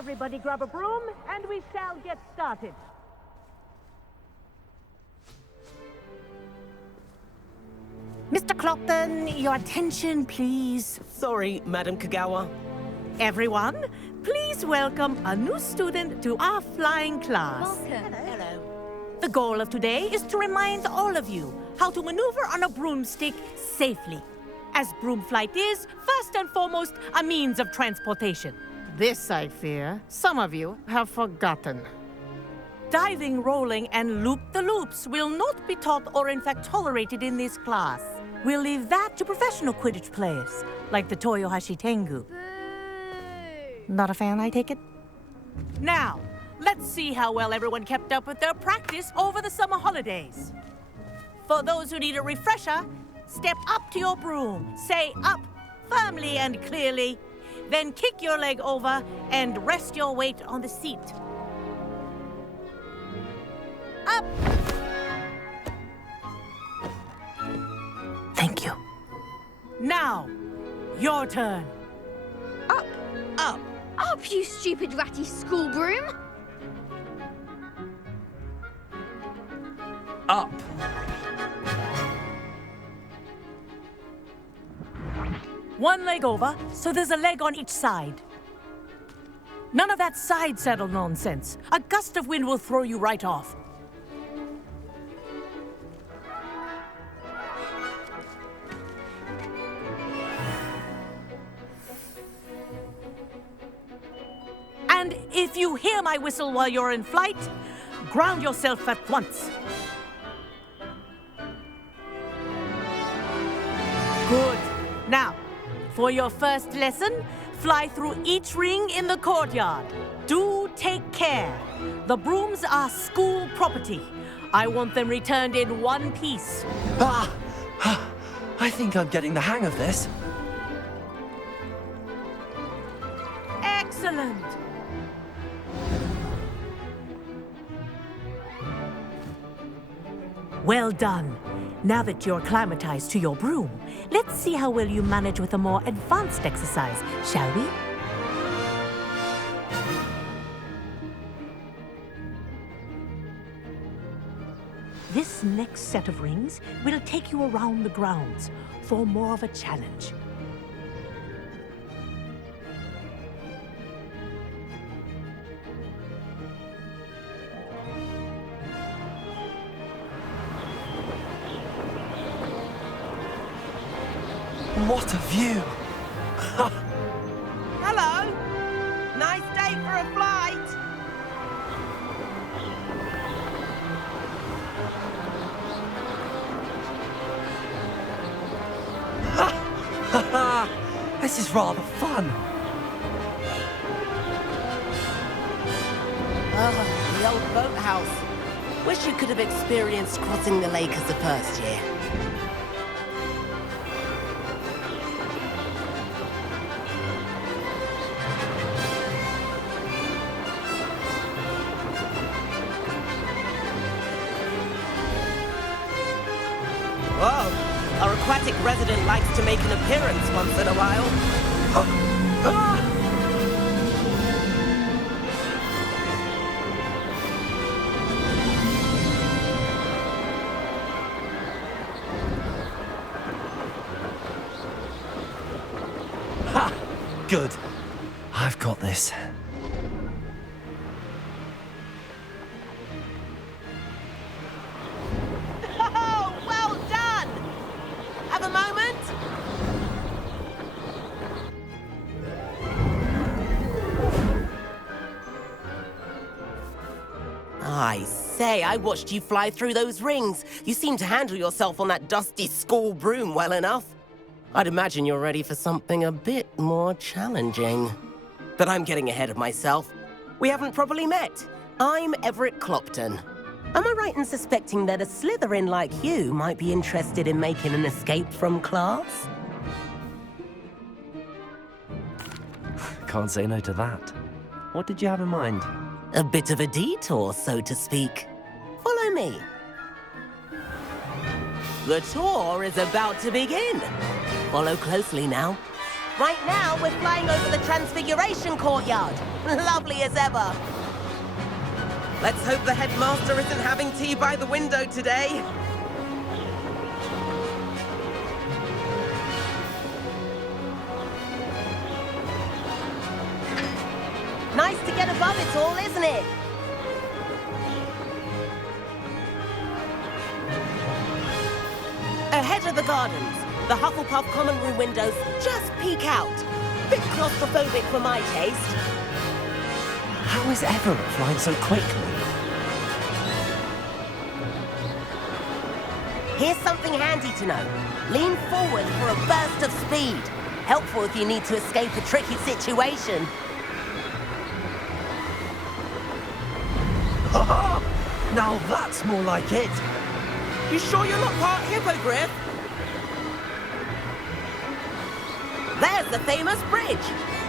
Everybody grab a broom, and we shall get started. Mr. Clopton, your attention, please. Sorry, Madam Kagawa. Everyone, please welcome a new student to our flying class. Welcome. Hello. The goal of today is to remind all of you how to maneuver on a broomstick safely, as broom flight is, first and foremost, a means of transportation. This, I fear, some of you have forgotten. Diving, rolling, and loop-the-loops will not be taught or in fact tolerated in this class. We'll leave that to professional Quidditch players, like the Toyohashi Tengu. Boo! Not a fan, I take it? Now, let's see how well everyone kept up with their practice over the summer holidays. For those who need a refresher, step up to your broom, say up firmly and clearly, then kick your leg over and rest your weight on the seat. Up! Thank you. Now, your turn. Up! Up. Up, you stupid ratty school broom! Up. One leg over, so there's a leg on each side. None of that side saddle nonsense. A gust of wind will throw you right off. And if you hear my whistle while you're in flight, ground yourself at once. Good. Now, for your first lesson, fly through each ring in the courtyard. Do take care. The brooms are school property. I want them returned in one piece. I think I'm getting the hang of this. Excellent. Well done. Now that you're acclimatized to your broom, let's see how well you manage with a more advanced exercise, shall we? This next set of rings will take you around the grounds for more of a challenge. What a view! Hello. Nice day for a flight. This is rather fun. Oh, the old boathouse. Wish you could have experienced crossing the lake as a first year. Whoa, our aquatic resident likes to make an appearance once in a while. Ha! Good. I've got this. Oh, well done! Have a moment? I say, I watched you fly through those rings. You seem to handle yourself on that dusty school broom well enough. I'd imagine you're ready for something a bit more challenging. But I'm getting ahead of myself. We haven't properly met. I'm Everett Clopton. Am I right in suspecting that a Slytherin like you might be interested in making an escape from class? Can't say no to that. What did you have in mind? A bit of a detour, so to speak. Follow me. The tour is about to begin. Follow closely now. Right now, we're flying over the Transfiguration Courtyard. Lovely as ever. Let's hope the headmaster isn't having tea by the window today. Nice to get above it all, isn't it? Ahead of the gardens, the Hufflepuff common room windows just peek out. Bit claustrophobic for my taste. How is Everett flying so quickly? Here's something handy to know. Lean forward for a burst of speed. Helpful if you need to escape a tricky situation. Now that's more like it. You sure you're not part hippogriff? There's the famous bridge.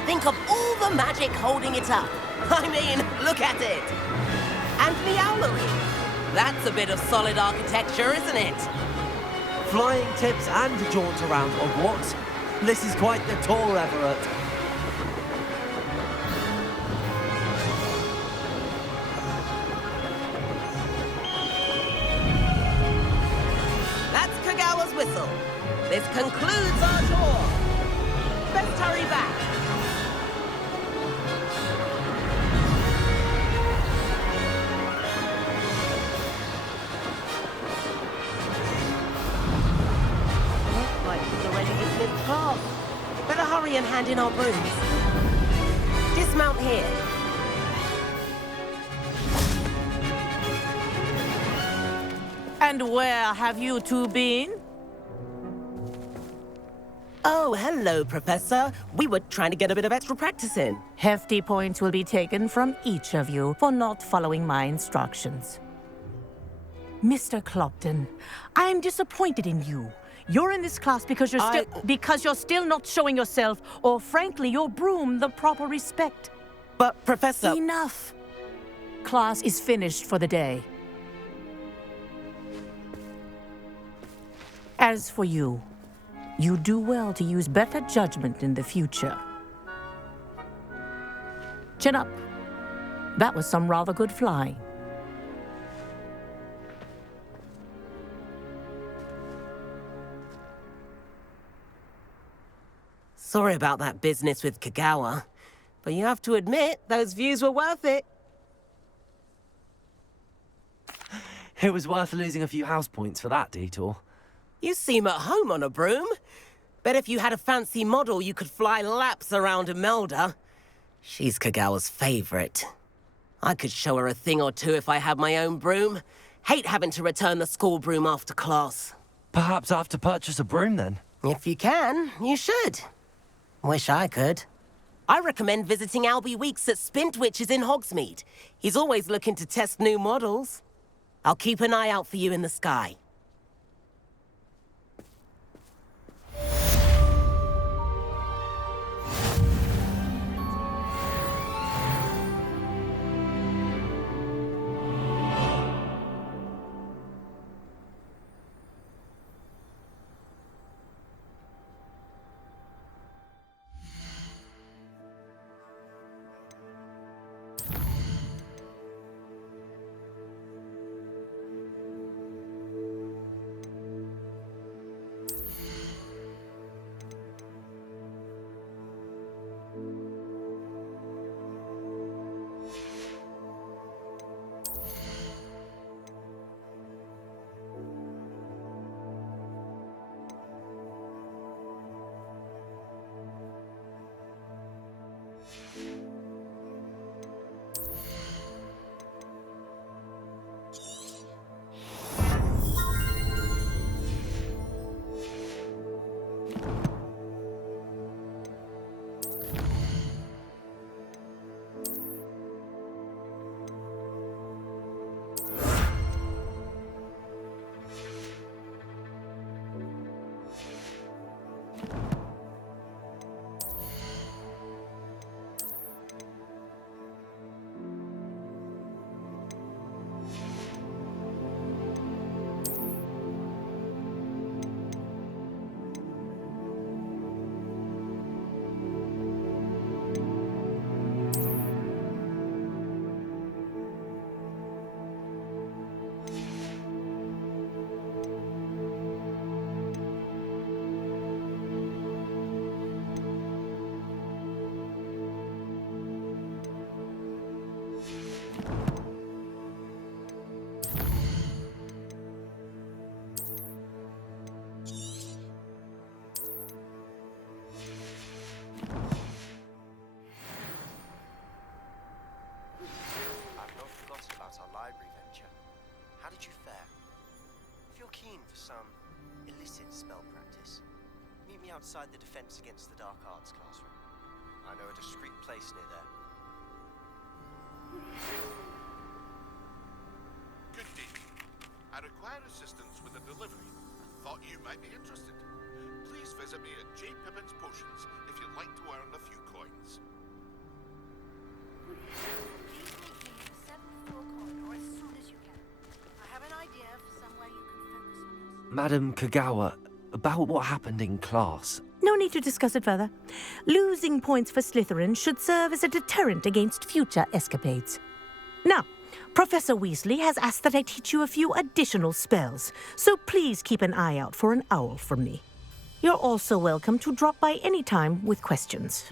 Think of all the magic holding it up. I mean, look at it. And the owlery. That's a bit of solid architecture, isn't it? Flying tips and a jaunt around Hogwarts. This is quite the tour, Everett. That's Kagawa's whistle. This concludes our tour. Best hurry back. Looks like he's already dismissed class. Better hurry and hand in our brooms. Dismount here. And where have you two been? Oh, hello, Professor. We were trying to get a bit of extra practice in. Hefty points will be taken from each of you for not following my instructions. Mr. Clopton, I'm disappointed in you. You're in this class because you're still not showing yourself, or frankly, your broom, the proper respect. But, Professor... Enough. Class is finished for the day. As for you, you do well to use better judgment in the future. Chin up. That was some rather good flying. Sorry about that business with Kagawa, but you have to admit, those views were worth it. It was worth losing a few house points for that detour. You seem at home on a broom. Bet if you had a fancy model, you could fly laps around Imelda. She's Kagawa's favorite. I could show her a thing or two if I had my own broom. Hate having to return the school broom after class. Perhaps I have to purchase a broom then. If you can, you should. Wish I could. I recommend visiting Albie Weeks at Spintwitches in Hogsmeade. He's always looking to test new models. I'll keep an eye out for you in the sky. outside the Defense Against the Dark Arts classroom. I know a discreet place near there. Good day. I require assistance with a delivery. Thought you might be interested. Please visit me at J. Pippin's Potions if you'd like to earn a few coins. Please meet me in the 7th floor corridor as soon as you can. I have an idea for somewhere you can focus on yourself. Madam Kagawa, about what happened in class. No need to discuss it further. Losing points for Slytherin should serve as a deterrent against future escapades. Now, Professor Weasley has asked that I teach you a few additional spells, so please keep an eye out for an owl from me. You're also welcome to drop by any time with questions.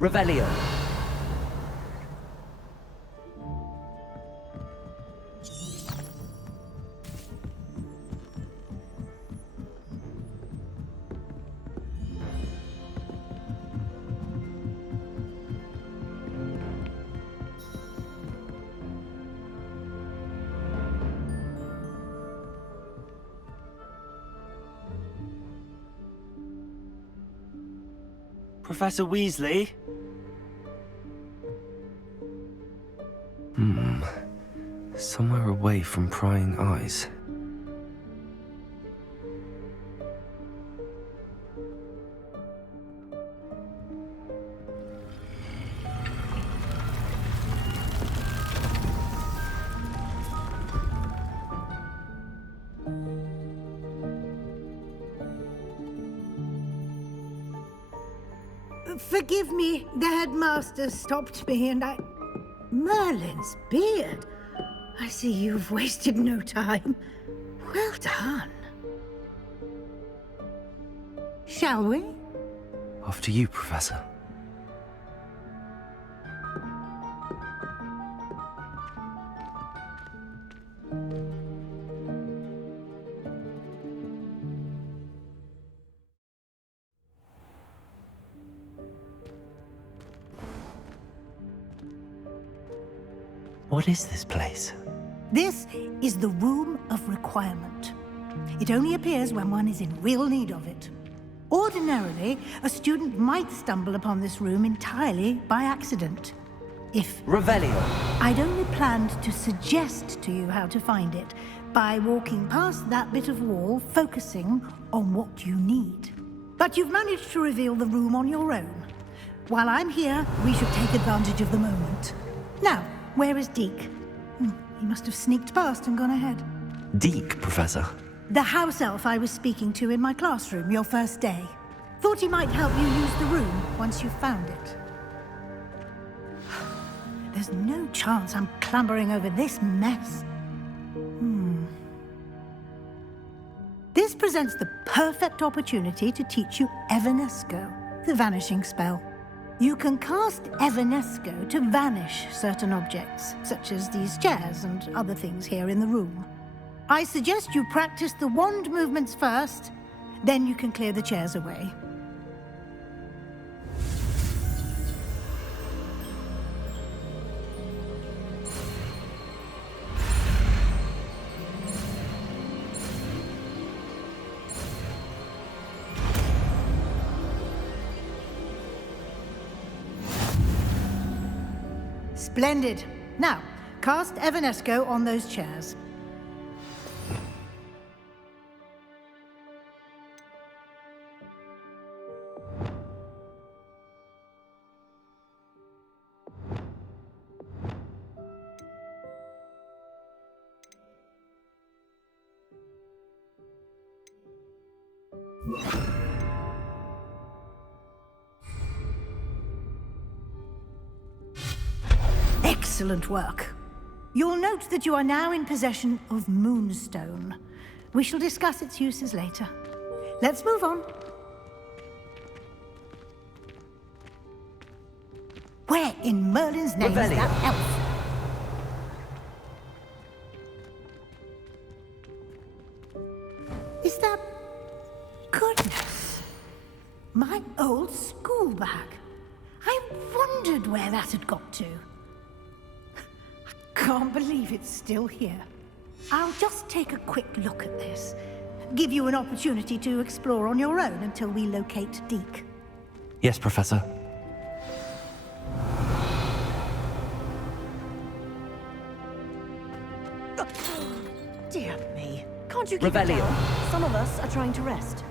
Revelio. Professor Weasley? Somewhere away from prying eyes. Forgive me, the headmaster stopped me and I... Merlin's beard. I see you've wasted no time. Well done. Shall we? After you, Professor. What is this place? This is the Room of Requirement. It only appears when one is in real need of it. Ordinarily, a student might stumble upon this room entirely by accident. If... Revelio. I'd only planned to suggest to you how to find it, by walking past that bit of wall, focusing on what you need. But you've managed to reveal the room on your own. While I'm here, we should take advantage of the moment. Now, where is Deke? He must have sneaked past and gone ahead. Deke, Professor. The house elf I was speaking to in my classroom your first day. Thought he might help you use the room once you found it. There's no chance I'm clambering over this mess. This presents the perfect opportunity to teach you Evanesco, the vanishing spell. You can cast Evanesco to vanish certain objects, such as these chairs and other things here in the room. I suggest you practice the wand movements first, then you can clear the chairs away. Splendid. Now, cast Evanesco on those chairs. Excellent work. You'll note that you are now in possession of Moonstone. We shall discuss its uses later. Let's move on. Where in Merlin's name is that elf? Is that... Goodness! My old school bag. I wondered where that had got to. Can't believe it's still here. I'll just take a quick look at this. Give you an opportunity to explore on your own until we locate Deke. Yes, Professor. Dear me. Can't you keep it Revelio. down? Some of us are trying to rest.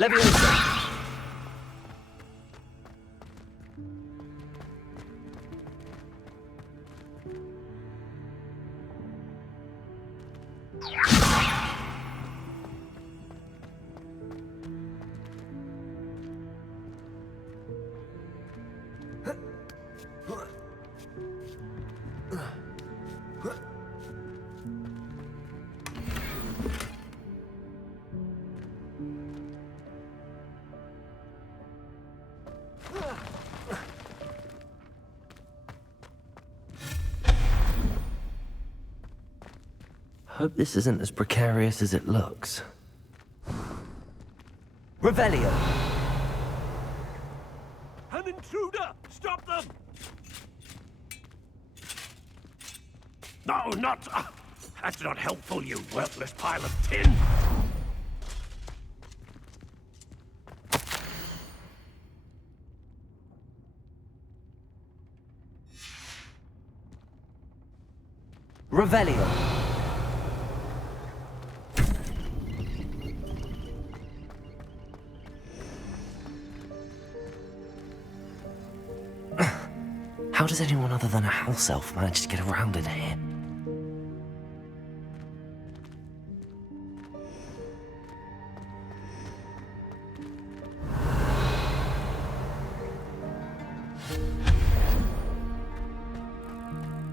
Leviosa. Hope this isn't as precarious as it looks. Revelio. An intruder! Stop them! No, not... that's not helpful, you worthless pile of tin! Revelio. How does anyone other than a house elf manage to get around in here?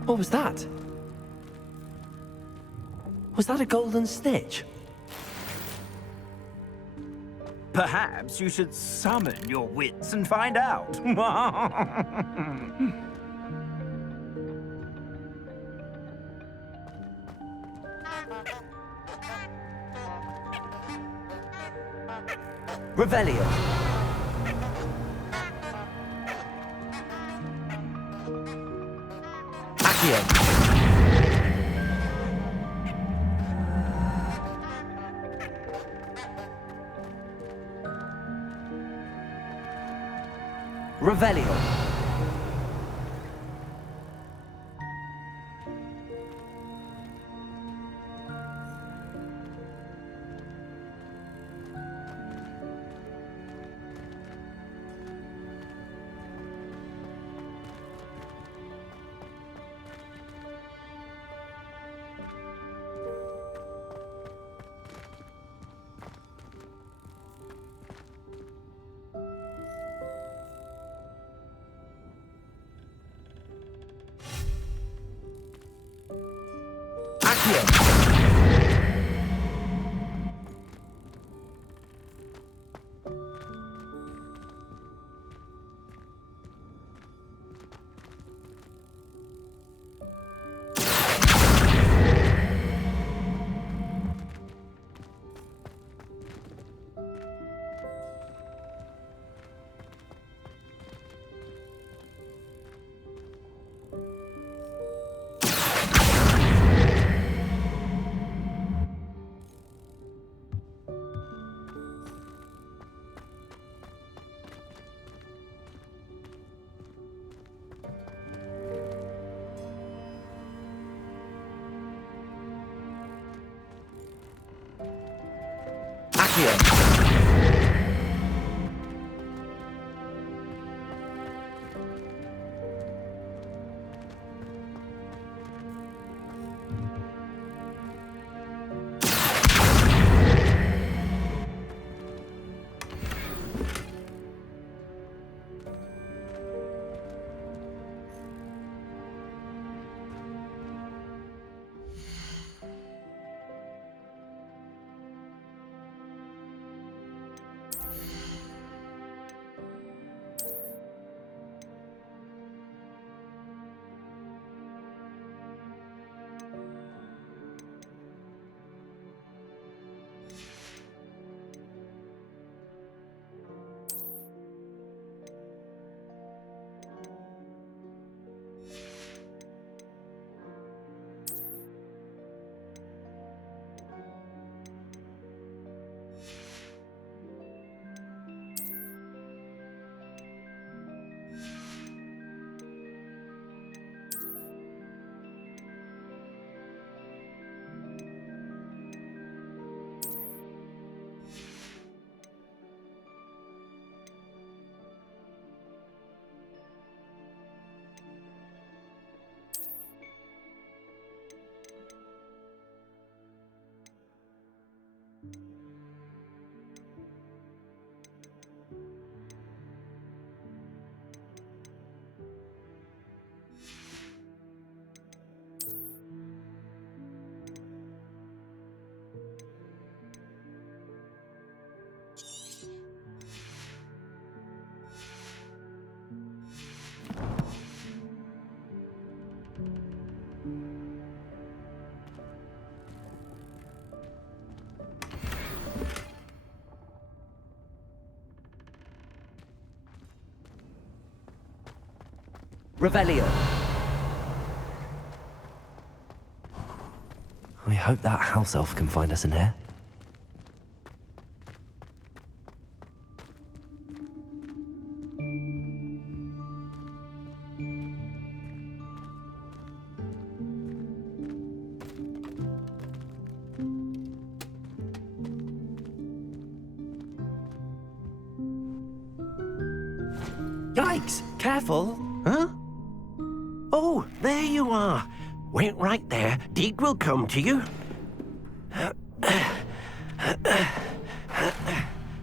What was that? Was that a golden snitch? Perhaps you should summon your wits and find out. Revelio. Accio. Revelio. Revelio. I hope that house elf can find us in here. Yikes! Careful! Huh? Oh, there you are. Wait right there. Deke will come to you.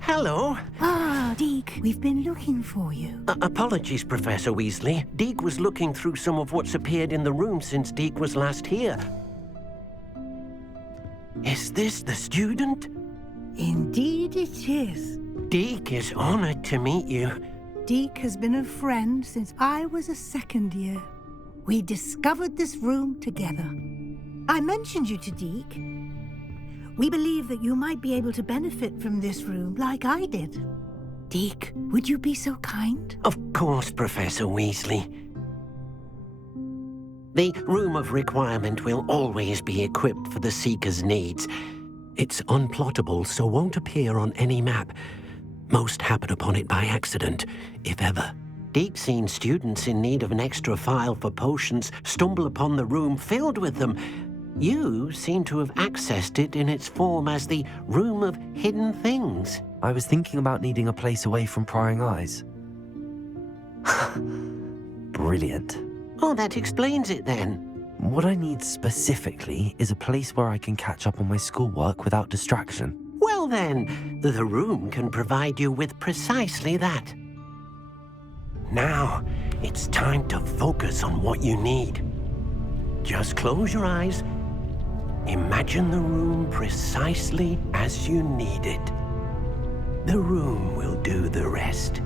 Hello. Ah, Deke, we've been looking for you. Apologies, Professor Weasley. Deke was looking through some of what's appeared in the room since Deke was last here. Is this the student? Indeed it is. Deke is honored to meet you. Deke has been a friend since I was a second year. We discovered this room together. I mentioned you to Deke. We believe that you might be able to benefit from this room like I did. Deke, would you be so kind? Of course, Professor Weasley. The Room of Requirement will always be equipped for the Seeker's needs. It's unplottable, so won't appear on any map. Most happen upon it by accident, if ever. Deke's seen students in need of an extra file for potions stumble upon the room filled with them. You seem to have accessed it in its form as the Room of Hidden Things. I was thinking about needing a place away from prying eyes. Brilliant. Oh, that explains it then. What I need specifically is a place where I can catch up on my schoolwork without distraction. Well then, the room can provide you with precisely that. Now, it's time to focus on what you need. Just close your eyes. Imagine the room precisely as you need it. The room will do the rest.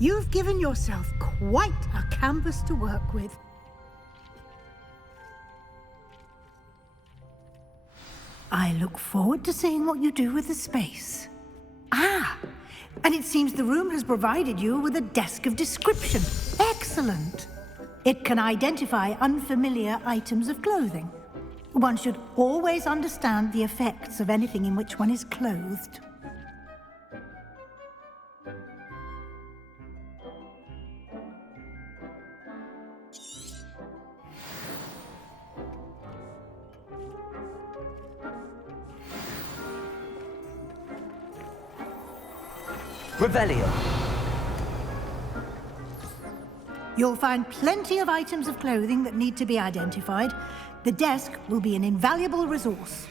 You've given yourself quite a canvas to work with. I look forward to seeing what you do with the space. Ah, and it seems the room has provided you with a desk of description. Excellent. It can identify unfamiliar items of clothing. One should always understand the effects of anything in which one is clothed. Revelio. You'll find plenty of items of clothing that need to be identified. The desk will be an invaluable resource.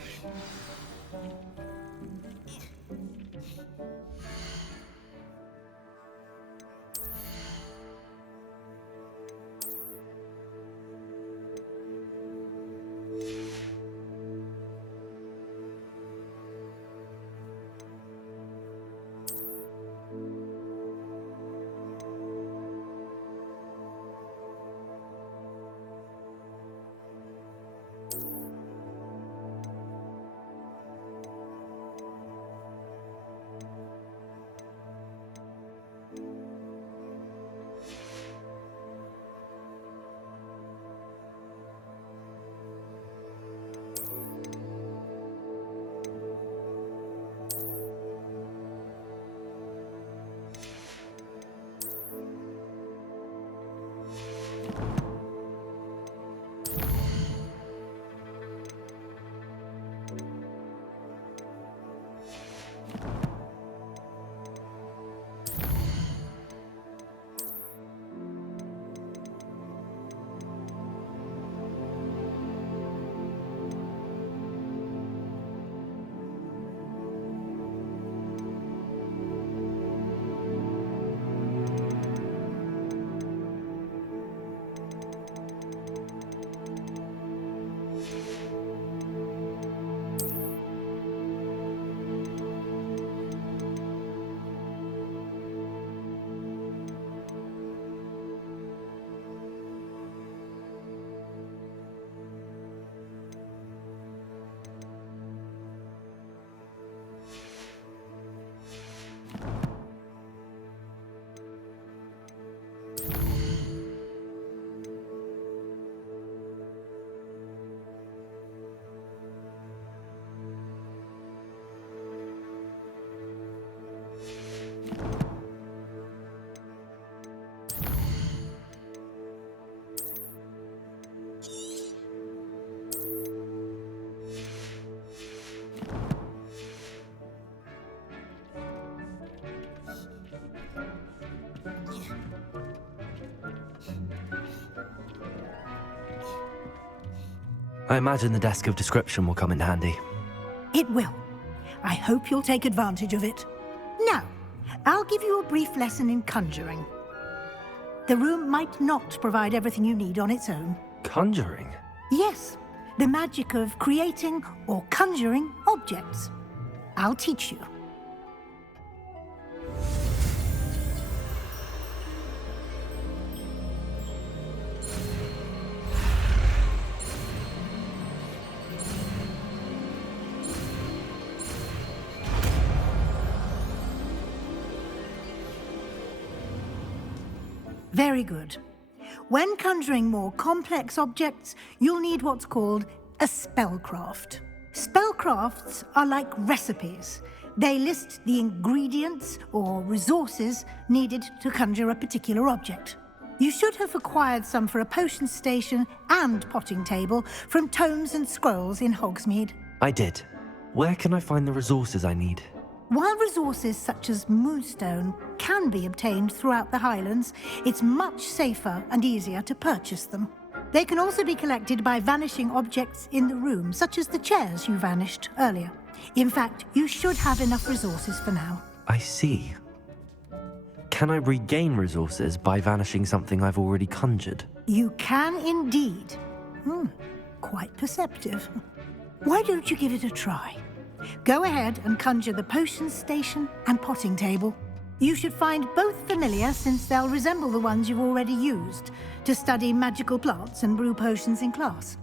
I imagine the desk of description will come in handy. It will. I hope you'll take advantage of it. Now, I'll give you a brief lesson in conjuring. The room might not provide everything you need on its own. Conjuring? Yes, the magic of creating or conjuring objects. I'll teach you. Very good. When conjuring more complex objects, you'll need what's called a spellcraft. Spellcrafts are like recipes. They list the ingredients or resources needed to conjure a particular object. You should have acquired some for a potion station and potting table from tomes and scrolls in Hogsmeade. I did. Where can I find the resources I need? While resources such as moonstone can be obtained throughout the Highlands, it's much safer and easier to purchase them. They can also be collected by vanishing objects in the room, such as the chairs you vanished earlier. In fact, you should have enough resources for now. I see. Can I regain resources by vanishing something I've already conjured? You can indeed. Quite perceptive. Why don't you give it a try? Go ahead and conjure the potion station and potting table. You should find both familiar, since they'll resemble the ones you've already used to study magical plants and brew potions in class.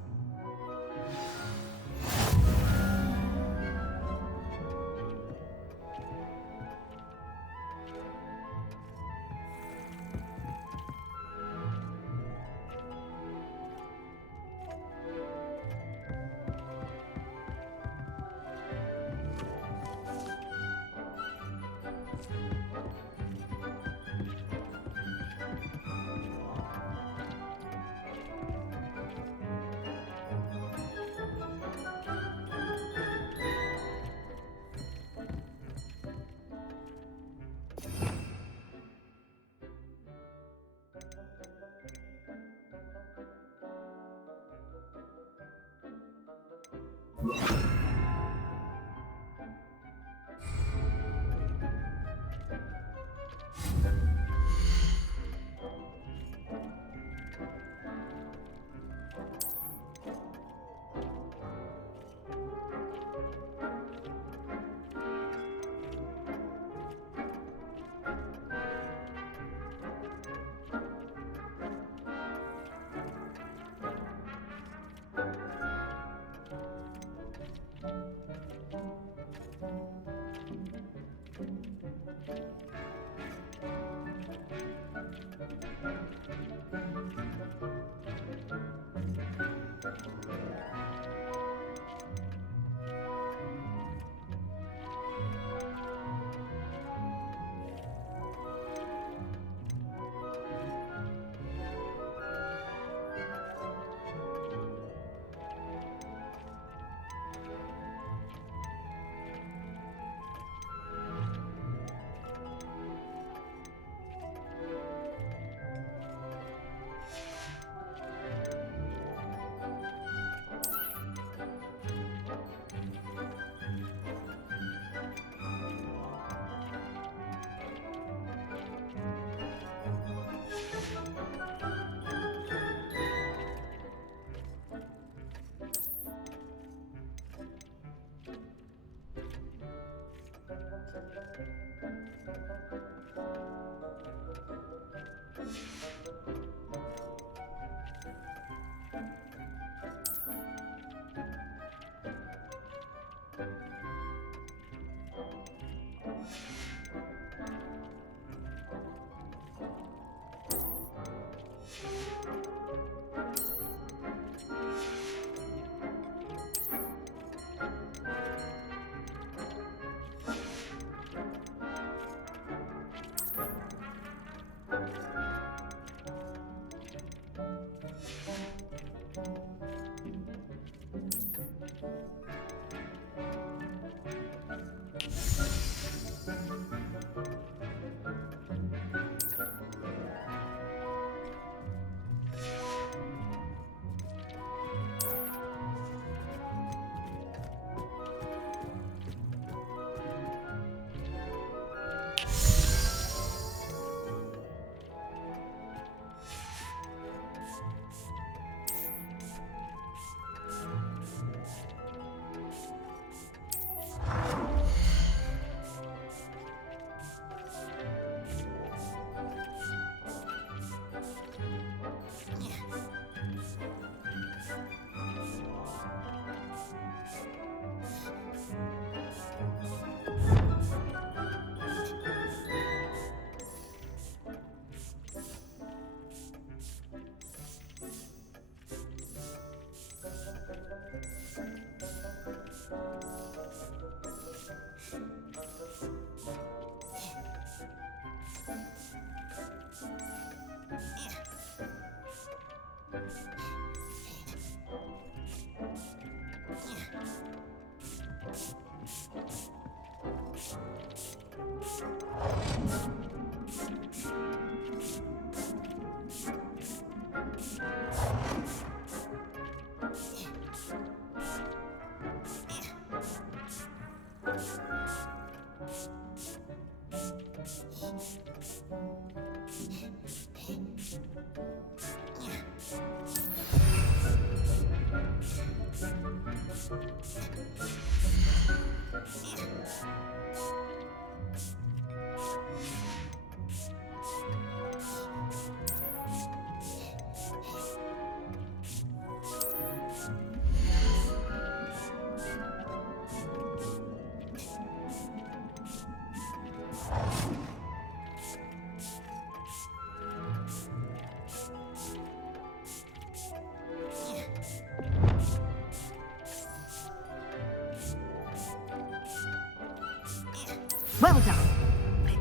Well done.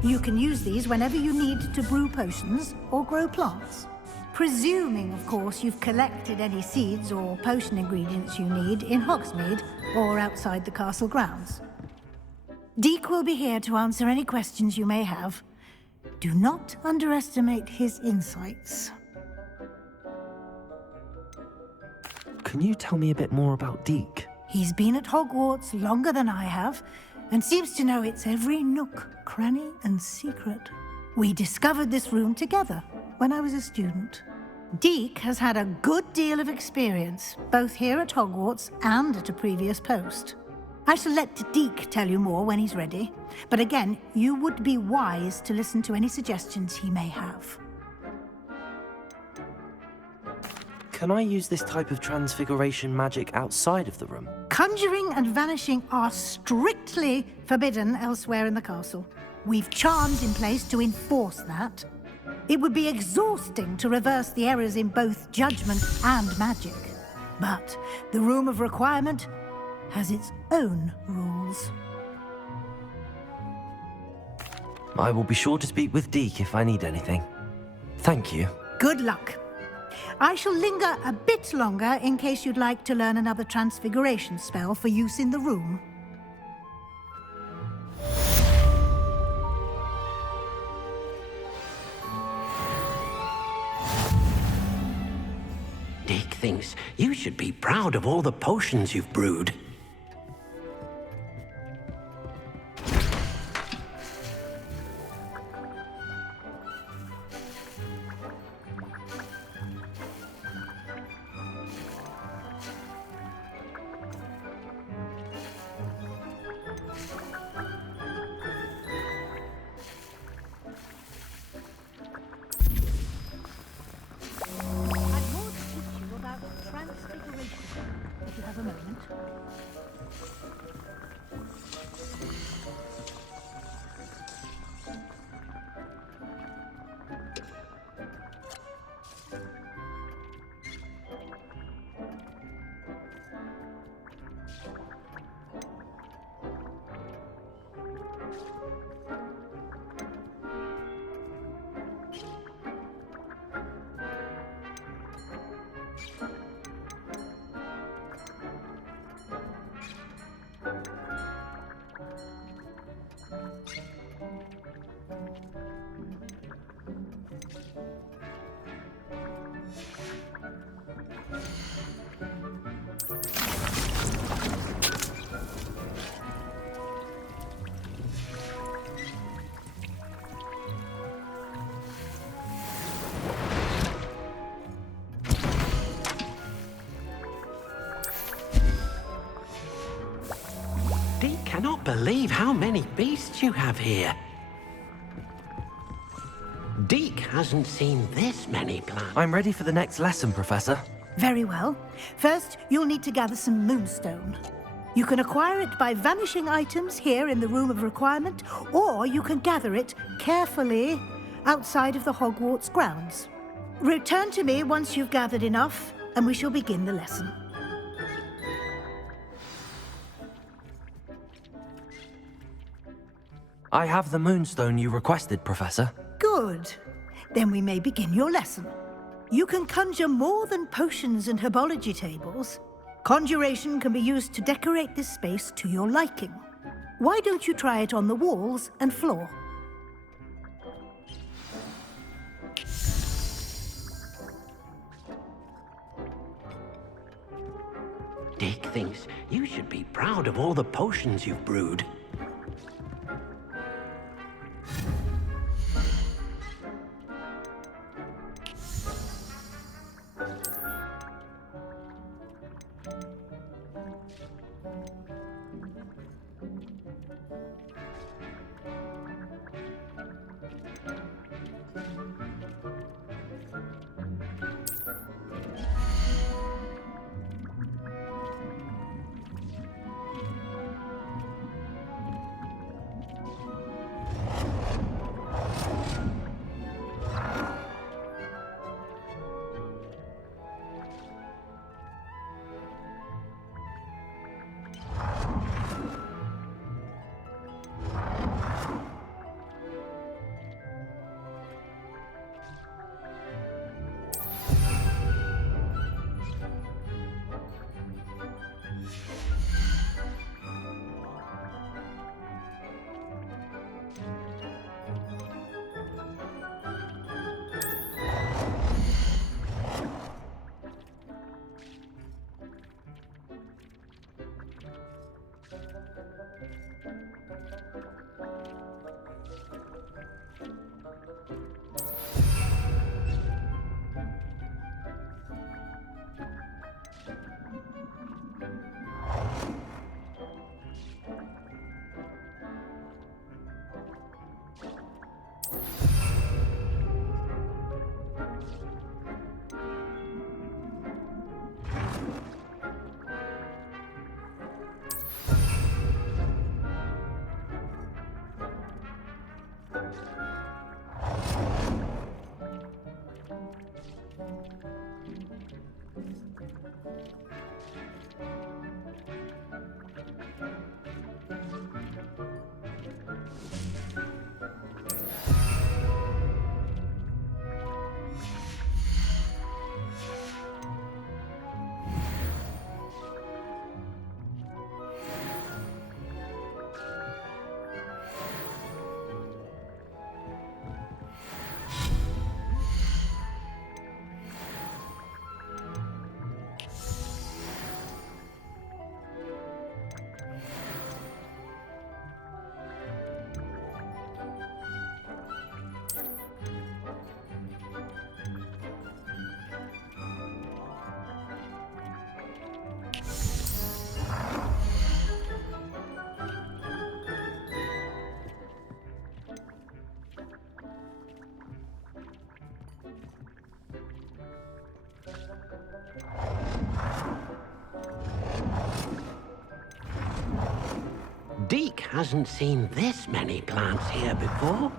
You can use these whenever you need to brew potions or grow plants. Presuming, of course, you've collected any seeds or potion ingredients you need in Hogsmeade or outside the castle grounds. Deek will be here to answer any questions you may have. Do not underestimate his insights. Can you tell me a bit more about Deek? He's been at Hogwarts longer than I have, and seems to know its every nook, cranny, and secret. We discovered this room together when I was a student. Deek has had a good deal of experience, both here at Hogwarts and at a previous post. I shall let Deek tell you more when he's ready, but again, you would be wise to listen to any suggestions he may have. Can I use this type of transfiguration magic outside of the room? Conjuring and vanishing are strictly forbidden elsewhere in the castle. We've charms in place to enforce that. It would be exhausting to reverse the errors in both judgment and magic. But the Room of Requirement has its own rules. I will be sure to speak with Deek if I need anything. Thank you. Good luck. I shall linger a bit longer in case you'd like to learn another transfiguration spell for use in the room. Deek thinks you should be proud of all the potions you've brewed. Deek cannot believe how many beasts you have here. Deek hasn't seen this many plants. I'm ready for the next lesson, Professor. Very well. First, you'll need to gather some moonstone. You can acquire it by vanishing items here in the Room of Requirement, or you can gather it carefully outside of the Hogwarts grounds. Return to me once you've gathered enough, and we shall begin the lesson. I have the moonstone you requested, Professor. Good. Then we may begin your lesson. You can conjure more than potions and herbology tables. Conjuration can be used to decorate this space to your liking. Why don't you try it on the walls and floor? Deek thinks you should be proud of all the potions you've brewed. hasn't seen this many plants here before.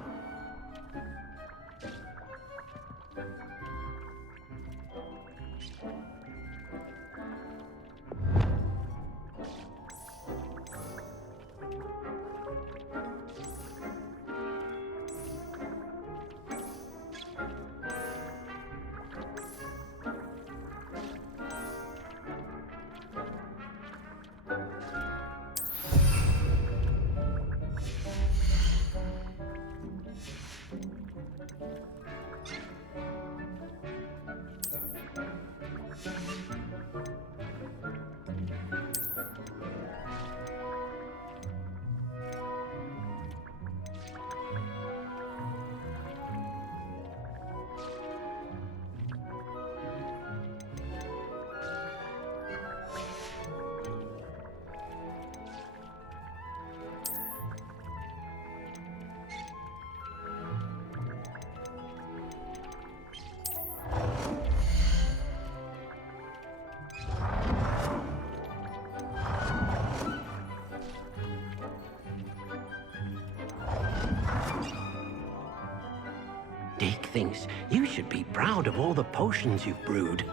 Dick thinks you should be proud of all the potions you've brewed.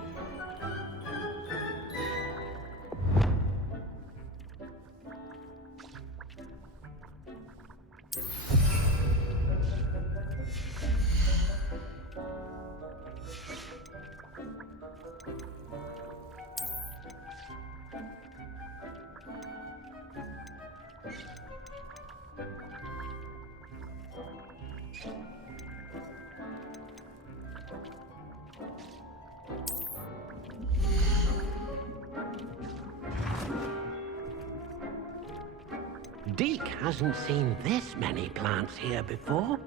Deke hasn't seen this many plants here before.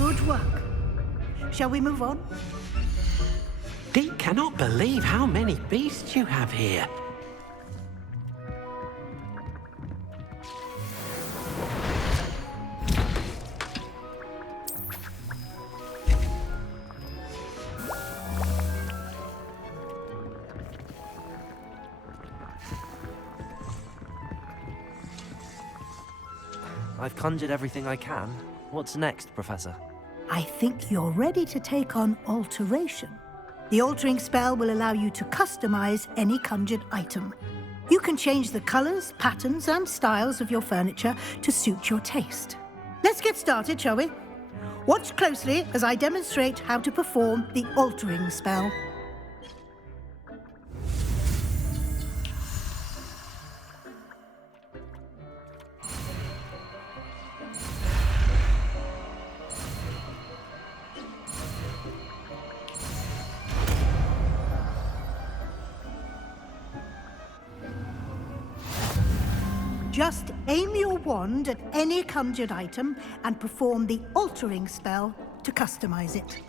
Good work. Shall we move on? Deke cannot believe how many beasts you have here. I've conjured everything I can. What's next, Professor? I think you're ready to take on alteration. The altering spell will allow you to customize any conjured item. You can change the colors, patterns, and styles of your furniture to suit your taste. Let's get started, shall we? Watch closely as I demonstrate how to perform the altering spell. Just aim your wand at any conjured item and perform the altering spell to customize it.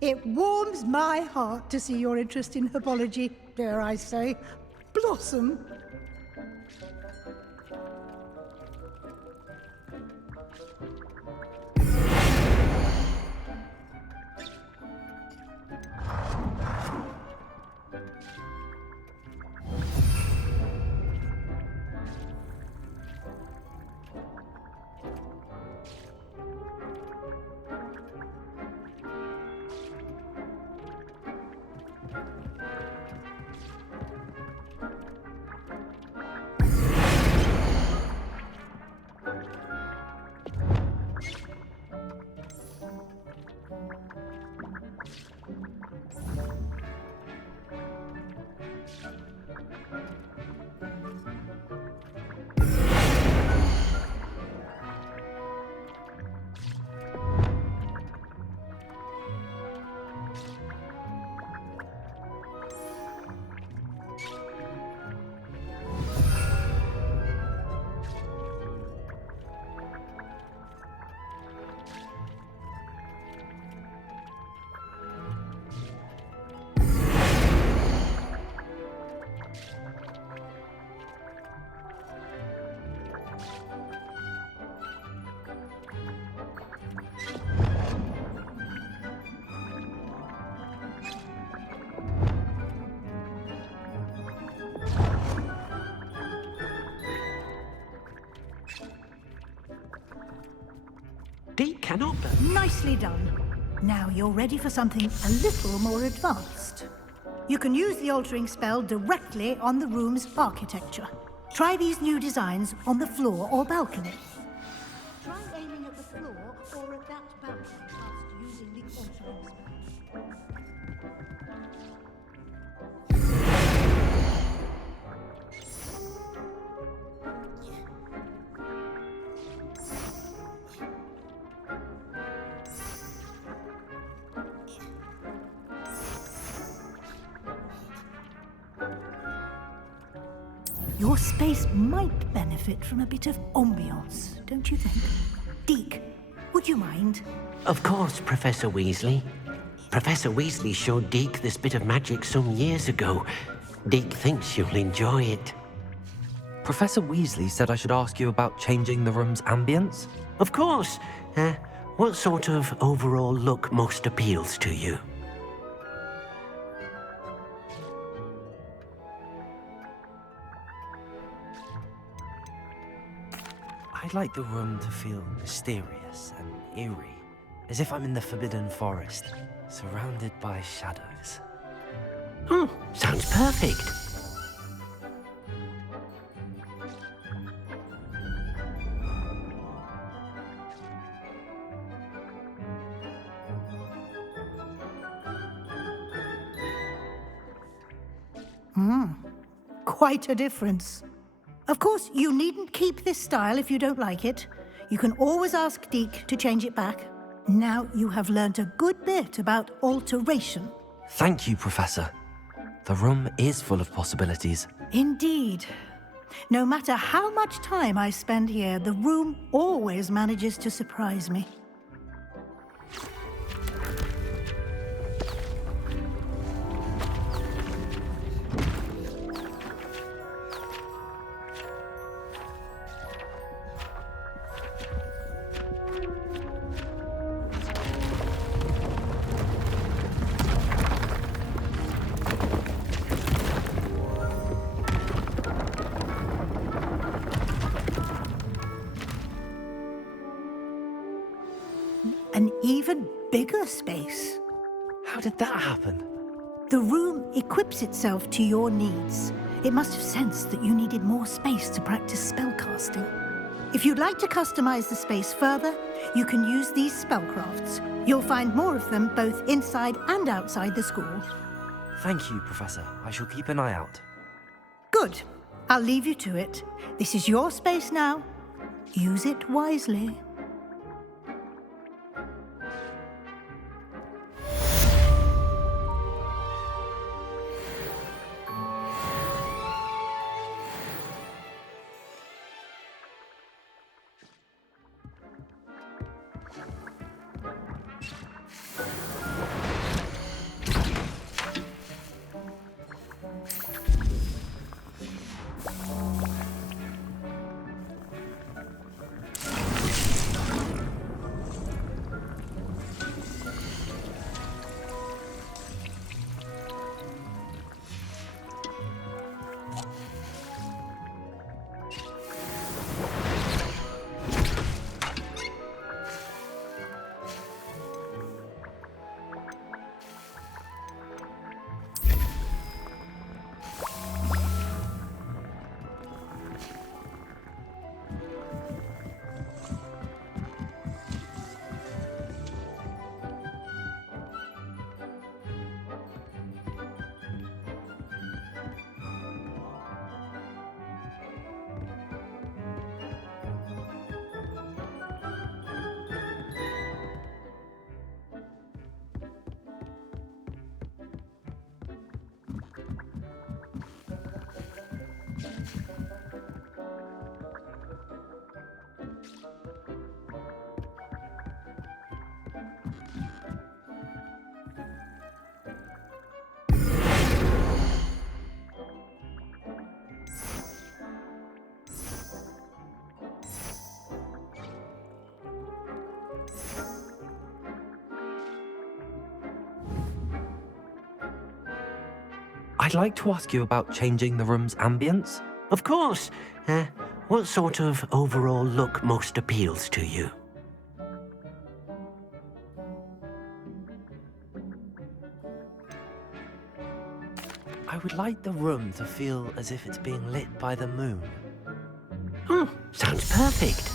It warms my heart to see your interest in herbology, dare I say, blossom. Deek cannot. Nicely done. Now you're ready for something a little more advanced. You can use the altering spell directly on the room's architecture. Try these new designs on the floor or balcony. Try aiming at the floor or at that balcony whilst using the altering spell. Your space might benefit from a bit of ambiance, don't you think? Deek, would you mind? Of course, Professor Weasley. Professor Weasley showed Deek this bit of magic some years ago. Deek thinks you'll enjoy it. Professor Weasley said I should ask you about changing the room's ambience? Of course. What sort of overall look most appeals to you? I'd like the room to feel mysterious and eerie, as if I'm in the Forbidden Forest, surrounded by shadows. Oh, sounds perfect. Quite a difference. Of course, you needn't keep this style if you don't like it. You can always ask Deek to change it back. Now you have learnt a good bit about alteration. Thank you, Professor. The room is full of possibilities. Indeed. No matter how much time I spend here, the room always manages to surprise me. An even bigger space. How did that happen? The room equips itself to your needs. It must have sensed that you needed more space to practice spellcasting. If you'd like to customize the space further, you can use these spellcrafts. You'll find more of them both inside and outside the school. Thank you, Professor. I shall keep an eye out. Good. I'll leave you to it. This is your space now. Use it wisely. I'd like to ask you about changing the room's ambience. Of course. What sort of overall look most appeals to you? I would like the room to feel as if it's being lit by the moon. Sounds perfect.